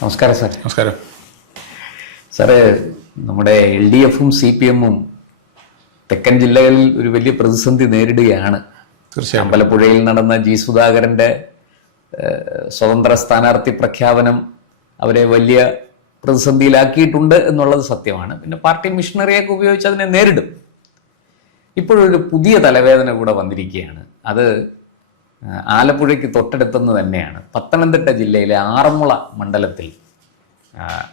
നമസ്കാരം സാർ. നമസ്കാരം സാറ്, നമ്മുടെ LDF-ഉം CPM-ഉം തെക്കൻ ജില്ലകളിൽ ഒരു വലിയ പ്രതിസന്ധി നേരിടുകയാണ്. തീർച്ചയായും അമ്പലപ്പുഴയിൽ നടന്ന സുധാകരന്റെ സ്വതന്ത്ര സ്ഥാനാർത്ഥി പ്രഖ്യാപനം അവരെ വലിയ പ്രതിസന്ധിയിലാക്കിയിട്ടുണ്ട് എന്നുള്ളത് സത്യമാണ്. പിന്നെ പാർട്ടി മിഷണറിയൊക്കെ ഉപയോഗിച്ച് അതിനെ നേരിടും. ഇപ്പോഴൊരു പുതിയ തലവേദന കൂടെ വന്നിരിക്കുകയാണ്. അത് ആലപ്പുഴയ്ക്ക് തൊട്ടടുത്തെന്ന് തന്നെയാണ്. പത്തനംതിട്ട ജില്ലയിലെ ആറന്മുള മണ്ഡലത്തിൽ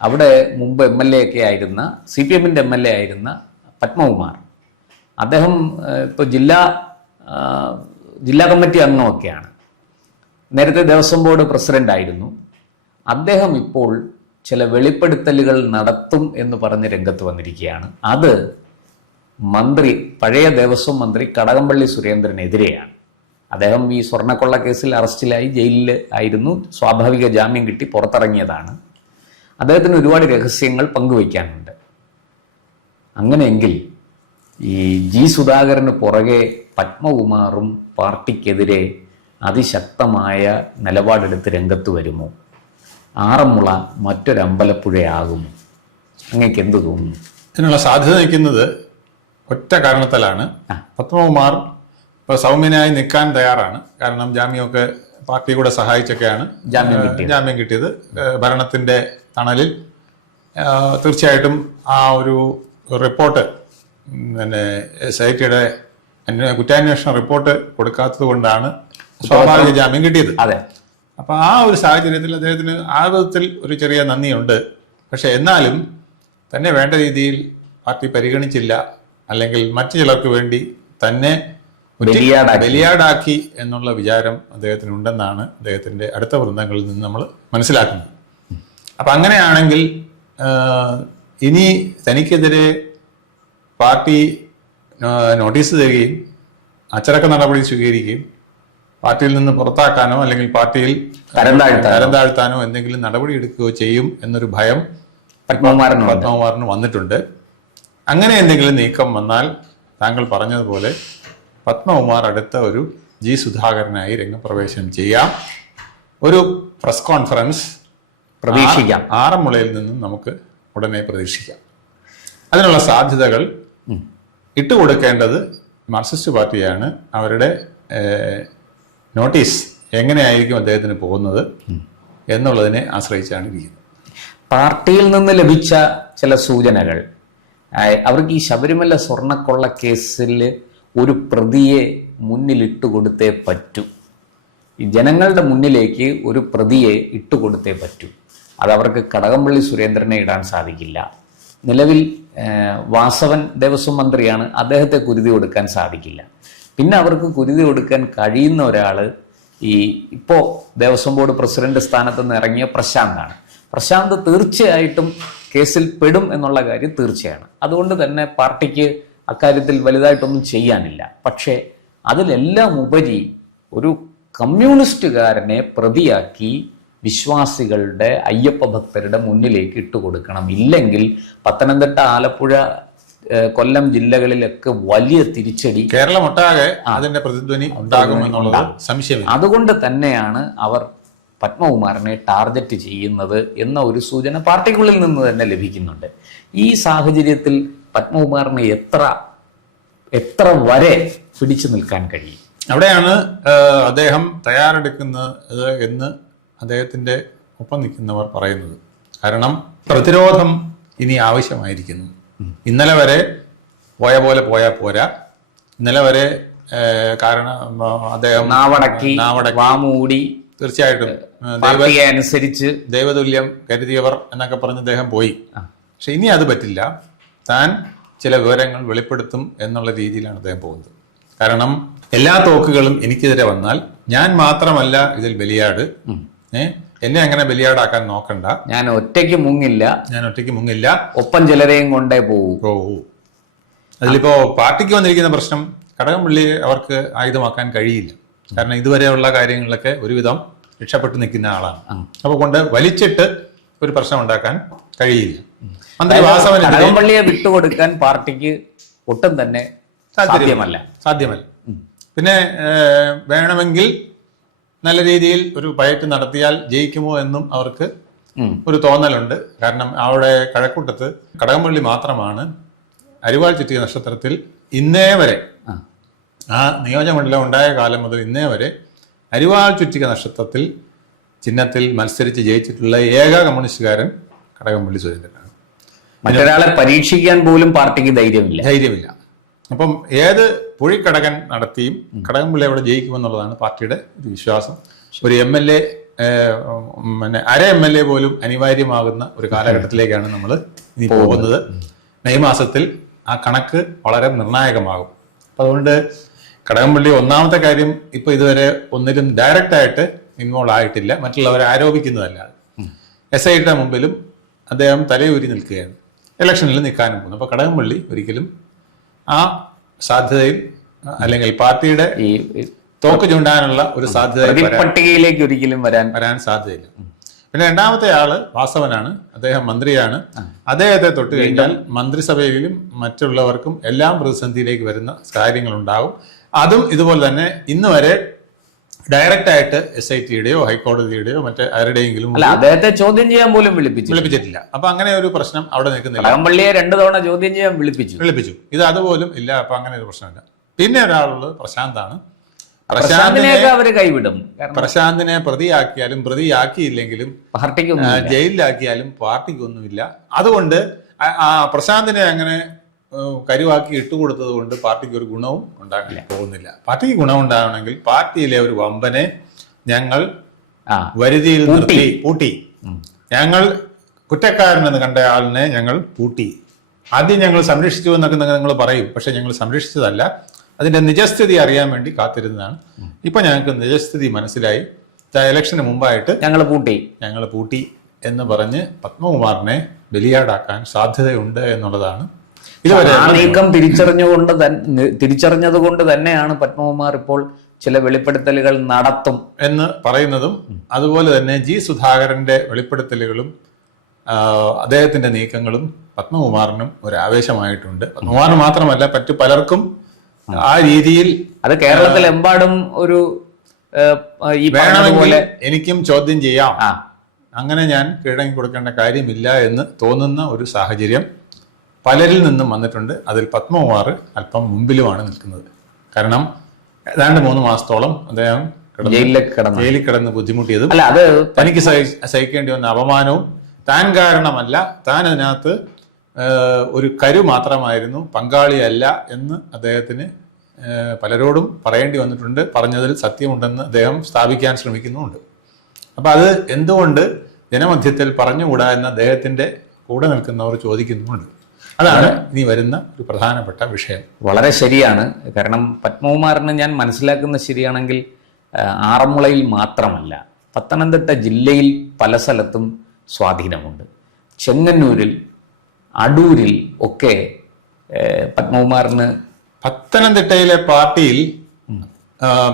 അവിടെ മുമ്പ് MLA ഒക്കെ ആയിരുന്ന CPM-ന്റെ MLA ആയിരുന്ന പത്മകുമാർ, അദ്ദേഹം ഇപ്പോൾ ജില്ലാ കമ്മിറ്റി അംഗമൊക്കെയാണ്. നേരത്തെ ദേവസ്വം ബോർഡ് പ്രസിഡന്റ് ആയിരുന്നു. അദ്ദേഹം ഇപ്പോൾ ചില വെളിപ്പെടുത്തലുകൾ നടത്തും എന്ന് പറഞ്ഞ് രംഗത്ത് വന്നിരിക്കുകയാണ്. അത് പഴയ ദേവസ്വം മന്ത്രി കടകംപള്ളി സുരേന്ദ്രനെതിരെയാണ്. അദ്ദേഹം ഈ സ്വർണ്ണക്കൊള്ള കേസിൽ അറസ്റ്റിലായി ജയിലിൽ ആയിരുന്നു. സ്വാഭാവിക ജാമ്യം കിട്ടി പുറത്തിറങ്ങിയതാണ്. അദ്ദേഹത്തിന് ഒരുപാട് രഹസ്യങ്ങൾ പങ്കുവയ്ക്കാനുണ്ട്. അങ്ങനെയെങ്കിൽ ഈ സുധാകരന് പുറകെ പത്മകുമാറും പാർട്ടിക്കെതിരെ അതിശക്തമായ നിലപാടെടുത്ത് രംഗത്ത് വരുമോ? ആറന്മുള മറ്റൊരു അമ്പലപ്പുഴയാകുമോ? അങ്ങേക്ക് എന്ത് തോന്നുന്നു? ഇതിനുള്ള സാധ്യത നിൽക്കുന്നത് ഒറ്റ കാരണത്താലാണ്. പത്മകുമാർ ഇപ്പോൾ സൗമ്യനായി നിൽക്കാൻ തയ്യാറാണ്. കാരണം ജാമ്യമൊക്കെ പാർട്ടി കൂടെ സഹായിച്ചൊക്കെയാണ് ജാമ്യം കിട്ടിയത്. ഭരണത്തിന്റെ തണലിൽ തീർച്ചയായിട്ടും ആ ഒരു റിപ്പോർട്ട്, പിന്നെ SITയുടെ കുറ്റാന്വേഷണ റിപ്പോർട്ട് കൊടുക്കാത്തത് കൊണ്ടാണ് സ്വാഭാവിക ജാമ്യം കിട്ടിയത്. അതെ. അപ്പൊ ആ ഒരു സാഹചര്യത്തിൽ അദ്ദേഹത്തിന് ആ വിധത്തിൽ ഒരു ചെറിയ നന്ദിയുണ്ട്. പക്ഷെ എന്നാലും തന്നെ വേണ്ട രീതിയിൽ പാർട്ടി പരിഗണിച്ചില്ല, അല്ലെങ്കിൽ മറ്റു ചിലർക്ക് വേണ്ടി തന്നെ ബലിയാടാക്കി എന്നുള്ള വിചാരം അദ്ദേഹത്തിനുണ്ടെന്നാണ് അദ്ദേഹത്തിന്റെ അടുത്ത വൃന്ദങ്ങളിൽ നിന്ന് നമ്മൾ മനസ്സിലാക്കുന്നത്. അപ്പൊ അങ്ങനെയാണെങ്കിൽ ഇനി തനിക്കെതിരെ പാർട്ടി നോട്ടീസ് തരികയും അച്ചടക്ക നടപടി സ്വീകരിക്കുകയും പാർട്ടിയിൽ നിന്ന് പുറത്താക്കാനോ അല്ലെങ്കിൽ പാർട്ടിയിൽ തരം താഴ്ത്താനോ എന്തെങ്കിലും നടപടി എടുക്കുകയോ ചെയ്യും എന്നൊരു ഭയം പത്മകുമാറിന് വന്നിട്ടുണ്ട്. അങ്ങനെ എന്തെങ്കിലും നീക്കം വന്നാൽ താങ്കൾ പറഞ്ഞതുപോലെ പത്മകുമാർ അടുത്ത ഒരു സുധാകരനായി രംഗപ്രവേശനം ചെയ്യാം. ഒരു പ്രസ് കോൺഫറൻസ് പ്രതീക്ഷിക്കാം. ആറന്മുളയിൽ നിന്നും നമുക്ക് ഉടനെ പ്രതീക്ഷിക്കാം. അതിനുള്ള സാധ്യതകൾ ഇട്ടുകൊടുക്കേണ്ടത് മാർക്സിസ്റ്റ് പാർട്ടിയാണ്. അവരുടെ നോട്ടീസ് എങ്ങനെയായിരിക്കും അദ്ദേഹത്തിന് പോകുന്നത് എന്നുള്ളതിനെ ആശ്രയിച്ചാണ് ഇരിക്കുന്നത്. പാർട്ടിയിൽ നിന്ന് ലഭിച്ച ചില സൂചനകൾ, അവർക്ക് ഈ ശബരിമല സ്വർണ്ണക്കൊള്ള കേസിൽ ഒരു പ്രതിയെ മുന്നിലിട്ടുകൊടുത്തേ പറ്റൂ. ഈ ജനങ്ങളുടെ മുന്നിലേക്ക് ഒരു പ്രതിയെ ഇട്ടുകൊടുത്തേ പറ്റൂ. അതവർക്ക് കടകംപള്ളി സുരേന്ദ്രനെ ഇടാൻ സാധിക്കില്ല. നിലവിൽ വാസവൻ ദേവസ്വം മന്ത്രിയാണ്, അദ്ദേഹത്തെ കുരുതി കൊടുക്കാൻ സാധിക്കില്ല. പിന്നെ അവർക്ക് കുരുതി കൊടുക്കാൻ കഴിയുന്ന ഒരാൾ ഇപ്പോൾ ദേവസ്വം ബോർഡ് പ്രസിഡന്റ് സ്ഥാനത്ത് നിന്ന് ഇറങ്ങിയ പ്രശാന്താണ്. പ്രശാന്ത് തീർച്ചയായിട്ടും കേസിൽ പെടും എന്നുള്ള കാര്യം തീർച്ചയാണ്. അതുകൊണ്ട് തന്നെ പാർട്ടിക്ക് അക്കാര്യത്തിൽ വലുതായിട്ടൊന്നും ചെയ്യാനില്ല. പക്ഷേ അതിലെല്ലാം ഉപരി ഒരു കമ്മ്യൂണിസ്റ്റുകാരനെ പ്രതിയാക്കി വിശ്വാസികളുടെ, അയ്യപ്പ ഭക്തരുടെ മുന്നിലേക്ക് ഇട്ടുകൊടുക്കണം. ഇല്ലെങ്കിൽ പത്തനംതിട്ട, ആലപ്പുഴ, കൊല്ലം ജില്ലകളിലൊക്കെ വലിയ തിരിച്ചടി, കേരളമൊട്ടാകെ അതിന്റെ പ്രതിധ്വനി ഉണ്ടാകുമെന്നുള്ളത് സംശയമില്ല. അതുകൊണ്ട് തന്നെയാണ് അവർ പത്മകുമാറിനെ ടാർഗറ്റ് ചെയ്യുന്നത് എന്ന ഒരു സൂചന പാർട്ടിക്കുള്ളിൽ നിന്ന് തന്നെ ലഭിക്കുന്നുണ്ട്. ഈ സാഹചര്യത്തിൽ പത്മകുമാറിന് എത്ര വരെ പിടിച്ചു നിൽക്കാൻ കഴിയും? അവിടെയാണ് അദ്ദേഹം തയ്യാറെടുക്കുന്നത് എന്ന് അദ്ദേഹത്തിന്റെ ഒപ്പം നിൽക്കുന്നവർ പറയുന്നത്. കാരണം പ്രതിരോധം ഇനി ആവശ്യമായിരിക്കുന്നു. ഇന്നലെ വരെ പോയ പോലെ പോയാൽ പോരാ. ഇന്നലെ വരെ അദ്ദേഹം വാമൂടി തീർച്ചയായിട്ടും അനുസരിച്ച് ദൈവതുല്യം കരുതിയവർ എന്നൊക്കെ പറഞ്ഞ് അദ്ദേഹം പോയി. പക്ഷെ ഇനി അത് പറ്റില്ല. താൻ ചില വിവരങ്ങൾ വെളിപ്പെടുത്തും എന്നുള്ള രീതിയിലാണ് അദ്ദേഹം പോകുന്നത്. കാരണം എല്ലാ തോക്കുകളും എനിക്കെതിരെ വന്നാൽ ഞാൻ മാത്രമല്ല ഇതിൽ ബലിയാട്. എന്നെ അങ്ങനെ ബലിയാടാക്കാൻ നോക്കണ്ട. ഞാൻ ഒറ്റയ്ക്ക് മുങ്ങില്ല, ഒപ്പം ചിലരെയും കൊണ്ടേ പോകൂ. അതിലിപ്പോ പാർട്ടിക്ക് വന്നിരിക്കുന്ന പ്രശ്നം, കടകംപള്ളി അവർക്ക് ആയുധമാക്കാൻ കഴിയില്ല. കാരണം ഇതുവരെയുള്ള കാര്യങ്ങളിലൊക്കെ ഒരുവിധം രക്ഷപ്പെട്ടു നിൽക്കുന്ന ആളാണ്. അപ്പൊ കൊണ്ട് വലിച്ചിട്ട് ഒരു പ്രശ്നം ഉണ്ടാക്കാൻ കഴിയില്ല. കടകംപള്ളിയെ വിട്ടുകൊടുക്കാൻ പാർട്ടിക്ക് ഒട്ടും തന്നെ സാധ്യമല്ല. പിന്നെ വേണമെങ്കിൽ നല്ല രീതിയിൽ ഒരു ഫൈറ്റ് നടത്തിയാൽ ജയിക്കുമോ എന്നും അവർക്ക് ഒരു തോന്നലുണ്ട്. കാരണം അവിടെ കഴക്കൂട്ടത്ത് കടകംപള്ളി മാത്രമാണ് അരിവാൾ ചുറ്റിക നക്ഷത്രത്തിൽ ഇന്നേ വരെ, ആ നിയോജകമണ്ഡലം ഉണ്ടായ കാലം മുതൽ ഇന്നേ വരെ അരിവാൾ ചുറ്റിക നക്ഷത്രത്തിൽ ചിഹ്നത്തിൽ മത്സരിച്ച് ജയിച്ചിട്ടുള്ള ഏക കമ്മ്യൂണിസ്റ്റുകാരൻ കടകംപള്ളി സുരേന്ദ്രനാണ്. മറ്റൊരാളെ പരീക്ഷിക്കാൻ പോലും പാർട്ടിക്ക് ധൈര്യമില്ല. അപ്പം ഏത് പുഴിക്കടകൻ നടത്തിയും കടകംപള്ളി അവിടെ ജയിക്കുമെന്നുള്ളതാണ് പാർട്ടിയുടെ ഒരു വിശ്വാസം. ഒരു MLA, പിന്നെ അര MLA പോലും അനിവാര്യമാകുന്ന ഒരു കാലഘട്ടത്തിലേക്കാണ് നമ്മൾ ഇനി പോകുന്നത്. മെയ് മാസത്തിൽ ആ കണക്ക് വളരെ നിർണായകമാകും. അപ്പം അതുകൊണ്ട് കടകംപള്ളി ഒന്നാമത്തെ കാര്യം ഇപ്പൊ ഇതുവരെ ഒന്നിലും ഡയറക്റ്റ് ആയിട്ട് ഇൻവോൾവ് ആയിട്ടില്ല, മറ്റുള്ളവരെ ആരോപിക്കുന്നതല്ല. SIയുടെ മുമ്പിലും അദ്ദേഹം തലയൂരി നിൽക്കുകയാണ്, ഇലക്ഷനിൽ നിൽക്കാനും പോകുന്നു. അപ്പൊ കടകംപള്ളി ഒരിക്കലും ആ സാധ്യതയിൽ അല്ലെങ്കിൽ പാർട്ടിയുടെ ഈ തോക്ക് ചൂണ്ടാനുള്ള ഒരു സാധ്യത പട്ടികയിലേക്ക് ഒരിക്കലും വരാൻ സാധ്യതയില്ല. പിന്നെ രണ്ടാമത്തെ ആള് വാസവനാണ്. അദ്ദേഹം മന്ത്രിയാണ്. അദ്ദേഹത്തെ തൊട്ട് കഴിഞ്ഞാൽ മന്ത്രിസഭയിലും മറ്റുള്ളവർക്കും എല്ലാം പ്രതിസന്ധിയിലേക്ക് വരുന്ന കാര്യങ്ങളുണ്ടാകും. അതും ഇതുപോലെ തന്നെ ഇന്ന് വരെ ഡയറക്റ്റ് ആയിട്ട് SITയുടെയോ ഹൈക്കോടതിയുടെയോ മറ്റേ ആരുടെയെങ്കിലും അദ്ദേഹത്തെ ചോദ്യം ചെയ്യാൻ പോലും വിളിപ്പിച്ചിട്ടില്ല. അപ്പൊ അങ്ങനെ ഒരു പ്രശ്നം അവിടെ നിൽക്കുന്നില്ല. കടകംപള്ളിയെ 2 തവണ ചോദ്യം ചെയ്യാൻ വിളിപ്പിച്ചു. ഇത് അതുപോലും ഇല്ല. അപ്പൊ അങ്ങനെ ഒരു പ്രശ്നമില്ല. പിന്നെ ഒരാളുള്ളത് പ്രശാന്താണ്. അവര് കൈവിടും. പ്രശാന്തിനെ പ്രതിയാക്കിയാലും പ്രതിയാക്കിയില്ലെങ്കിലും ജയിലിലാക്കിയാലും പാർട്ടിക്കൊന്നുമില്ല. അതുകൊണ്ട് ആ പ്രശാന്തിനെ അങ്ങനെ കരുവാക്കി ഇട്ടുകൊടുത്തത് കൊണ്ട് പാർട്ടിക്ക് ഒരു ഗുണവും ഉണ്ടാക്കാൻ പോകുന്നില്ല. പാർട്ടിക്ക് ഗുണം ഉണ്ടാവണമെങ്കിൽ പാർട്ടിയിലെ ഒരു വമ്പനെ ഞങ്ങൾ വരുതിയിൽ നിർത്തി പൂട്ടി, ഞങ്ങൾ കുറ്റക്കാരനെന്ന് കണ്ട ആളിനെ ഞങ്ങൾ പൂട്ടി. ആദ്യം ഞങ്ങൾ സംരക്ഷിച്ചു എന്നൊക്കെ നിങ്ങൾ പറയും, പക്ഷെ ഞങ്ങൾ സംരക്ഷിച്ചതല്ല. അതിന്റെ നിജസ്ഥിതി അറിയാൻ വേണ്ടി കാത്തിരുന്നതാണ്. ഇപ്പൊ ഞങ്ങൾക്ക് നിജസ്ഥിതി മനസ്സിലായി. ഇലക്ഷന് മുമ്പായിട്ട് ഞങ്ങൾ പൂട്ടി എന്ന് പറഞ്ഞ് പത്മകുമാറിനെ ബലിയാടാക്കാൻ സാധ്യതയുണ്ട് എന്നുള്ളതാണ്. ആ നീക്കം തിരിച്ചറിഞ്ഞത് കൊണ്ട് തന്നെയാണ് പത്മകുമാർ ഇപ്പോൾ ചില വെളിപ്പെടുത്തലുകൾ നടത്തും എന്ന് പറയുന്നതും. അതുപോലെ തന്നെ G. സുധാകരന്റെ വെളിപ്പെടുത്തലുകളും അദ്ദേഹത്തിന്റെ നീക്കങ്ങളും പത്മകുമാറിനും ഒരു ആവേശമായിട്ടുണ്ട്. പത്മകുമാറിന് മാത്രമല്ല മറ്റു പലർക്കും ആ രീതിയിൽ. അത് കേരളത്തിലെമ്പാടും ഒരു വേണമെങ്കിൽ എനിക്കും ചോദ്യം ചെയ്യാം, അങ്ങനെ ഞാൻ കീഴടങ്ങി കൊടുക്കേണ്ട കാര്യമില്ല എന്ന് തോന്നുന്ന ഒരു സാഹചര്യം പലരിൽ നിന്നും വന്നിട്ടുണ്ട്. അതിൽ പത്മകുമാർ അല്പം മുമ്പിലുമാണ് നിൽക്കുന്നത്. കാരണം ഏതാണ്ട് 3 മാസത്തോളം അദ്ദേഹം ജയിലിൽ കിടന്ന് ബുദ്ധിമുട്ടിയതും തനിക്ക് സഹിക്കേണ്ടി വന്ന അപമാനവും താൻ കാരണമല്ല, താൻ അതിനകത്ത് ഒരു കരു മാത്രമായിരുന്നു, പങ്കാളിയല്ല എന്ന് അദ്ദേഹത്തിന് പലരോടും പറയേണ്ടി വന്നിട്ടുണ്ട്. പറഞ്ഞതിൽ സത്യമുണ്ടെന്ന് അദ്ദേഹം സ്ഥാപിക്കാൻ ശ്രമിക്കുന്നുമുണ്ട്. അപ്പൊ അത് എന്തുകൊണ്ട് ജനമധ്യത്തിൽ പറഞ്ഞുകൂടാ എന്ന് അദ്ദേഹത്തിന്റെ കൂടെ നിൽക്കുന്നവർ ചോദിക്കുന്നുമുണ്ട്. അതാണ് ഇനി വരുന്ന ഒരു പ്രധാനപ്പെട്ട വിഷയം. വളരെ ശരിയാണ്. കാരണം പത്മകുമാറിന് ഞാൻ മനസ്സിലാക്കുന്ന ശരിയാണെങ്കിൽ ആറന്മുളയിൽ മാത്രമല്ല, പത്തനംതിട്ട ജില്ലയിൽ പല സ്ഥലത്തും സ്വാധീനമുണ്ട്. ചെങ്ങന്നൂരിൽ, അടൂരിൽ ഒക്കെ പത്മകുമാറിന്, പത്തനംതിട്ടയിലെ പാർട്ടിയിൽ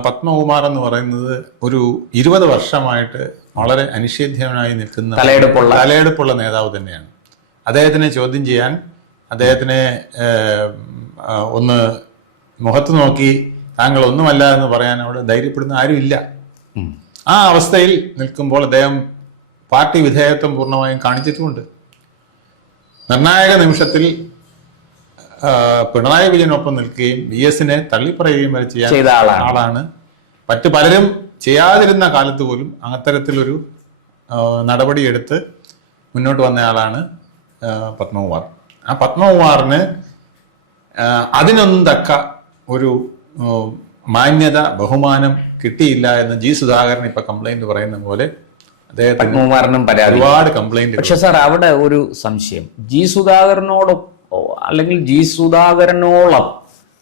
പത്മകുമാർ എന്ന് പറയുന്നത് ഒരു 20 വർഷമായിട്ട് വളരെ അനിഷേധ്യനായി നിൽക്കുന്ന തലയെടുപ്പുള്ള നേതാവ് തന്നെയാണ്. അദ്ദേഹത്തിനെ ചോദ്യം ചെയ്യാൻ, അദ്ദേഹത്തിനെ ഒന്ന് മുഖത്ത് നോക്കി താങ്കൾ ഒന്നുമല്ല എന്ന് പറയാൻ അവിടെ ധൈര്യപ്പെടുന്ന ആരുമില്ല. ആ അവസ്ഥയിൽ നിൽക്കുമ്പോൾ അദ്ദേഹം പാർട്ടി വിധേയത്വം പൂർണ്ണമായും കാണിച്ചിട്ടുമുണ്ട്. നിർണായക നിമിഷത്തിൽ പിണറായി വിജയനൊപ്പം നിൽക്കുകയും VSനെ തള്ളിപ്പറയുകയും വരെ ചെയ്ത ആളാണ്. മറ്റു പലരും ചെയ്യാതിരുന്ന കാലത്ത് പോലും അത്തരത്തിലൊരു നടപടിയെടുത്ത് മുന്നോട്ട് വന്ന ആളാണ് പത്മകുമാർ. ആ പത്മകുമാറിന് അതിനൊന്നും തക്ക ഒരു മാന്യത, ബഹുമാനം കിട്ടിയില്ല എന്ന് G. സുധാകരൻ ഇപ്പൊ കംപ്ലൈന്റ് പറയുന്ന പോലെ പത്മകുമാറിനും ഒരുപാട് കംപ്ലൈന്റ്. പക്ഷെ സാർ, അവിടെ ഒരു സംശയം, G. സുധാകരനോട് അല്ലെങ്കിൽ G. സുധാകരനോളം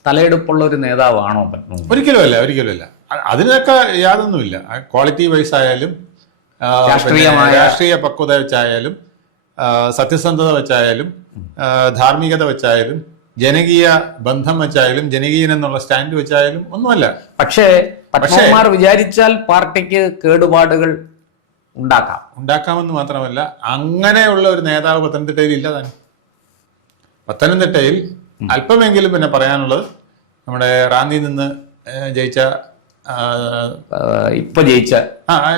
തലയെടുപ്പുള്ള ഒരു നേതാവാണോ പത്മകുമാർ? ഒരിക്കലുമല്ല. അതിനൊക്കെ യാതൊന്നുമില്ല. ക്വാളിറ്റി വൈസ് ആയാലും, രാഷ്ട്രീയ പക്വത വെച്ചായാലും, സത്യസന്ധത വെച്ചായാലും, ധാർമ്മികത വെച്ചായാലും, ജനകീയ ബന്ധം വെച്ചായാലും, ജനകീയൻ എന്നുള്ള സ്റ്റാൻഡ് വെച്ചായാലും ഒന്നുമല്ല. പക്ഷേ പത്മകുമാർ വിചാരിച്ചാൽ പാർട്ടിക്ക് കേടുപാടുകൾ ഉണ്ടാക്കാമെന്ന് മാത്രമല്ല, അങ്ങനെയുള്ള ഒരു നേതാവ് പത്തനംതിട്ടയിൽ ഇല്ല താനും. പത്തനംതിട്ടയിൽ അല്പമെങ്കിലും പിന്നെ പറയാനുള്ളത്, നമ്മുടെ റാന്നിയിൽ നിന്ന് ജയിച്ച ഇപ്പൊ ജയിച്ച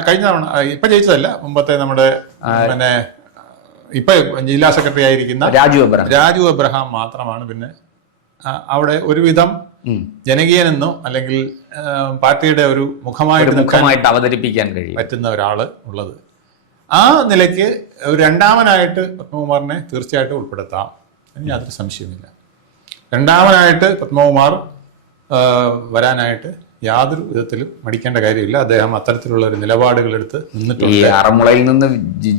കഴിഞ്ഞ തവണ ഇപ്പൊ ജയിച്ചതല്ല, മുമ്പത്തെ നമ്മുടെ പിന്നെ ഇപ്പൊ ജില്ലാ സെക്രട്ടറി ആയിരിക്കുന്ന രാജു എബ്രഹാം മാത്രമാണ് പിന്നെ അവിടെ ഒരുവിധം ജനകീയനെന്നോ അല്ലെങ്കിൽ പാർട്ടിയുടെ ഒരു മുഖമായിട്ട് അവതരിപ്പിക്കാൻ കഴിയും പറ്റുന്ന ഒരാള് ഉള്ളത്. ആ നിലയ്ക്ക് ഒരു രണ്ടാമനായിട്ട് പത്മകുമാറിനെ തീർച്ചയായിട്ടും ഉൾപ്പെടുത്താം, അതിന് യാതൊരു സംശയമില്ല. രണ്ടാമനായിട്ട് പത്മകുമാർ വരാനായിട്ട് യാതൊരു വിധത്തിലും മടിക്കേണ്ട കാര്യമില്ല. അദ്ദേഹം അത്തരത്തിലുള്ള ഒരു നിലപാടുകളെടുത്ത് നിന്നിട്ടുണ്ട്. ഈ ആറന്മുളയിൽ നിന്ന്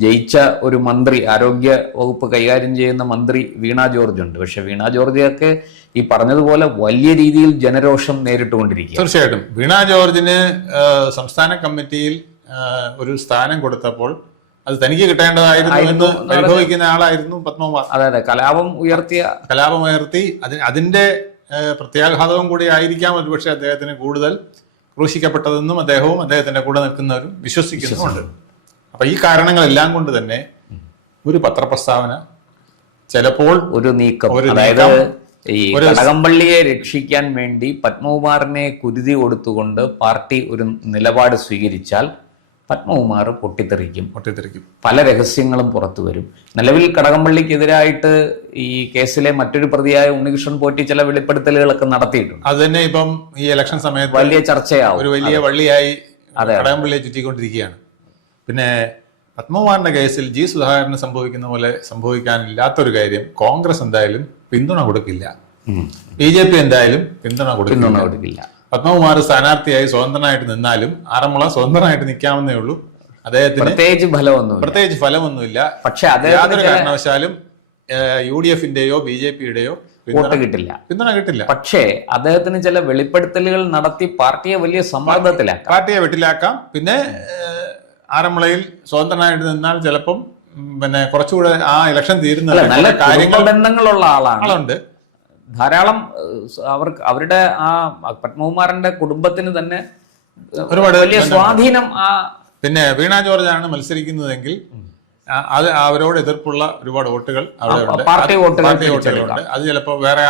ജയിച്ച ഒരു മന്ത്രി, ആരോഗ്യ വകുപ്പ് കൈകാര്യം ചെയ്യുന്ന മന്ത്രി വീണ ജോർജ് ഉണ്ട്. പക്ഷെ വീണ ജോർജൊക്കെ ഈ പറഞ്ഞതുപോലെ വലിയ രീതിയിൽ ജനരോഷം നേരിട്ടുകൊണ്ടിരിക്കുക. തീർച്ചയായിട്ടും വീണ ജോർജിന് സംസ്ഥാന കമ്മിറ്റിയിൽ ഒരു സ്ഥാനം കൊടുത്തപ്പോൾ അത് തനിക്ക് കിട്ടേണ്ടതായിരുന്നു എന്ന് അനുഭവിക്കുന്ന ആളായിരുന്നു പത്മകുമാർ. അതെ, കലാപം ഉയർത്തി അതിന്റെ പ്രത്യാഘാതവും കൂടി ആയിരിക്കാം ഒരുപക്ഷെ അദ്ദേഹത്തിന് കൂടുതൽ ക്രൂശിക്കപ്പെട്ടതെന്നും അദ്ദേഹവും അദ്ദേഹത്തിന്റെ കൂടെ നിൽക്കുന്നവരും വിശ്വസിക്കുന്നുമുണ്ട്. അപ്പൊ ഈ കാരണങ്ങളെല്ലാം കൊണ്ട് തന്നെ ഒരു പത്രപ്രസ്താവന, ചിലപ്പോൾ ഒരു നീക്കം, അതായത് ഈ കടകംപള്ളിയെ രക്ഷിക്കാൻ വേണ്ടി പത്മകുമാറിനെ കുരുതി കൊടുത്തുകൊണ്ട് പാർട്ടി ഒരു നിലപാട് സ്വീകരിച്ചാൽ പത്മകുമാർ പൊട്ടിത്തെറിക്കും. പല രഹസ്യങ്ങളും പുറത്തു വരും. നിലവിൽ കടകംപള്ളിക്കെതിരായിട്ട് ഈ കേസിലെ മറ്റൊരു പ്രതിയായ ഉണ്ണികൃഷ്ണൻ പോറ്റി ചില വെളിപ്പെടുത്തലുകളൊക്കെ നടത്തിയിട്ടുണ്ട്. അത് തന്നെ ഇപ്പം ഈ ഇലക്ഷൻ സമയത്ത് വലിയ ചർച്ചയാവും, ഒരു വലിയ വള്ളിയായി കടകംപള്ളിയെ ചുറ്റിക്കൊണ്ടിരിക്കുകയാണ്. പിന്നെ പത്മകുമാറിന്റെ കേസിൽ ജി സുധാകരന് സംഭവിക്കുന്ന പോലെ സംഭവിക്കാനില്ലാത്തൊരു കാര്യം, കോൺഗ്രസ് എന്തായാലും പിന്തുണ കൊടുക്കില്ല, BJP എന്തായാലും പിന്തുണ കൊടുക്കില്ല. പത്മകുമാർ സ്ഥാനാർത്ഥിയായി സ്വതന്ത്രനായിട്ട് നിന്നാലും ആറന്മുള സ്വതന്ത്രനായിട്ട് നിൽക്കാവുന്നേ ഉള്ളൂ. അദ്ദേഹത്തിന് പ്രത്യേകിച്ച് ഫലമൊന്നുമില്ല. പക്ഷെ യാതൊരു കാരണവശാലും UDF-ന്റെയോ BJP-യുടെയോ പിന്തുണ കിട്ടില്ല. പക്ഷേ അദ്ദേഹത്തിന് ചില വെളിപ്പെടുത്തലുകൾ നടത്തി പാർട്ടിയെ വലിയ സമ്മർദ്ദത്തിലാക്കാം, പാർട്ടിയെ വെട്ടിലാക്കാം. പിന്നെ ആറന്മുളയിൽ സ്വതന്ത്രനായിട്ട് നിന്നാൽ ചിലപ്പം പിന്നെ കുറച്ചുകൂടെ ആ ഇലക്ഷൻ തീരുന്ന നല്ല കാര്യങ്ങൾ ബന്ധങ്ങളുള്ള ആളുണ്ട്. ധാരാളം അവരുടെ ആ പത്മകുമാറിന്റെ കുടുംബത്തിന് തന്നെ ഒരുപാട് വലിയ സ്വാധീനം. പിന്നെ വീണ ജോർജാണ് മത്സരിക്കുന്നതെങ്കിൽ അത് അവരോട് എതിർപ്പുള്ള ഒരുപാട് വോട്ടുകൾ അവിടെ ഉണ്ട്, പാർട്ടി വോട്ടുകളുണ്ട്. അത് ചിലപ്പോൾ വേറെ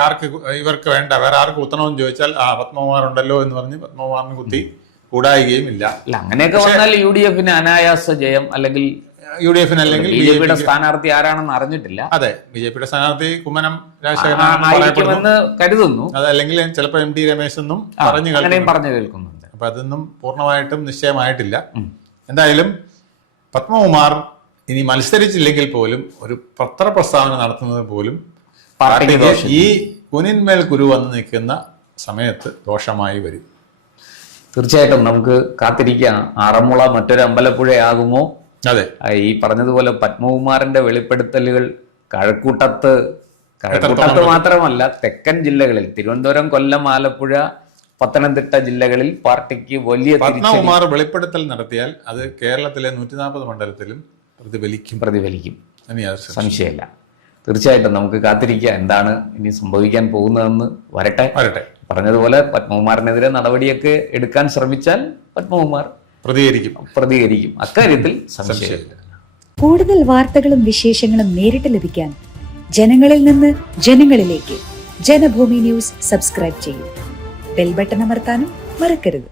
ഇവർക്ക് വേണ്ട, വേറെ ആർക്ക് കുത്തണമെന്ന് ചോദിച്ചാൽ പത്മകുമാർ ഉണ്ടല്ലോ എന്ന് പറഞ്ഞ് പത്മകുമാറിന് കുത്തി കൂടായികയും ഇല്ല. അങ്ങനെയൊക്കെ വന്നാൽ UDF-ന് അനായാസ ജയം, അല്ലെങ്കിൽ UDF-ന് അല്ലെങ്കിൽ BJP-യുടെ സ്ഥാനാർത്ഥി ആരാണെന്ന് അറിഞ്ഞിട്ടില്ല. അതെ, BJP-യുടെ സ്ഥാനാർത്ഥി കുമ്മനം രാജശേഖരനാണെന്ന് കരുതുന്നു. അതല്ലെങ്കിൽ ചിലപ്പോൾ MT രമേശ് എന്നും പറഞ്ഞു കേൾക്കുന്നുണ്ട്. അപ്പൊ അതൊന്നും പൂർണ്ണമായിട്ടും നിശ്ചയമായിട്ടില്ല. എന്തായാലും പത്മകുമാർ ഇനി മത്സരിച്ചില്ലെങ്കിൽ പോലും ഒരു പത്രപ്രസ്താവന നടത്തുന്നത് പോലും ഈ കുനിന്മേൽ കുരു വന്ന് നിൽക്കുന്ന സമയത്ത് ദോഷമായി വരും. തീർച്ചയായിട്ടും നമുക്ക് കാത്തിരിക്കാം. ആറന്മുള മറ്റൊരു അമ്പലപ്പുഴയാകുമോ? അതെ, ഈ പറഞ്ഞതുപോലെ പത്മകുമാറിന്റെ വെളിപ്പെടുത്തലുകൾ കഴക്കൂട്ടത്ത് മാത്രമല്ല, തെക്കൻ ജില്ലകളിൽ തിരുവനന്തപുരം, കൊല്ലം, ആലപ്പുഴ, പത്തനംതിട്ട ജില്ലകളിൽ പാർട്ടിക്ക് വലിയ പത്മകുമാർ വെളിപ്പെടുത്തൽ നടത്തിയാൽ അത് കേരളത്തിലെ 140 മണ്ഡലത്തിലും പ്രതിഫലിക്കും. സംശയമില്ല. തീർച്ചയായിട്ടും നമുക്ക് കാത്തിരിക്കാം എന്താണ് ഇനി സംഭവിക്കാൻ പോകുന്നതെന്ന്. വരട്ടെ. പറഞ്ഞതുപോലെ പത്മകുമാറിനെതിരെ നടപടിയൊക്കെ എടുക്കാൻ ശ്രമിച്ചാൽ പത്മകുമാർ പ്രതികരിക്കും. അക്കാര്യത്തിൽ സംശയമില്ല. കൂടുതൽ വാർത്തകളും വിശേഷങ്ങളും നേരിട്ട് ലഭിക്കാൻ ജനങ്ങളിൽ നിന്ന് ജനങ്ങളിലേക്ക് ജനഭൂമി ന്യൂസ് സബ്സ്ക്രൈബ് ചെയ്യൂ. ബെൽ ബട്ടൺ അമർത്താനും മറക്കരുത്.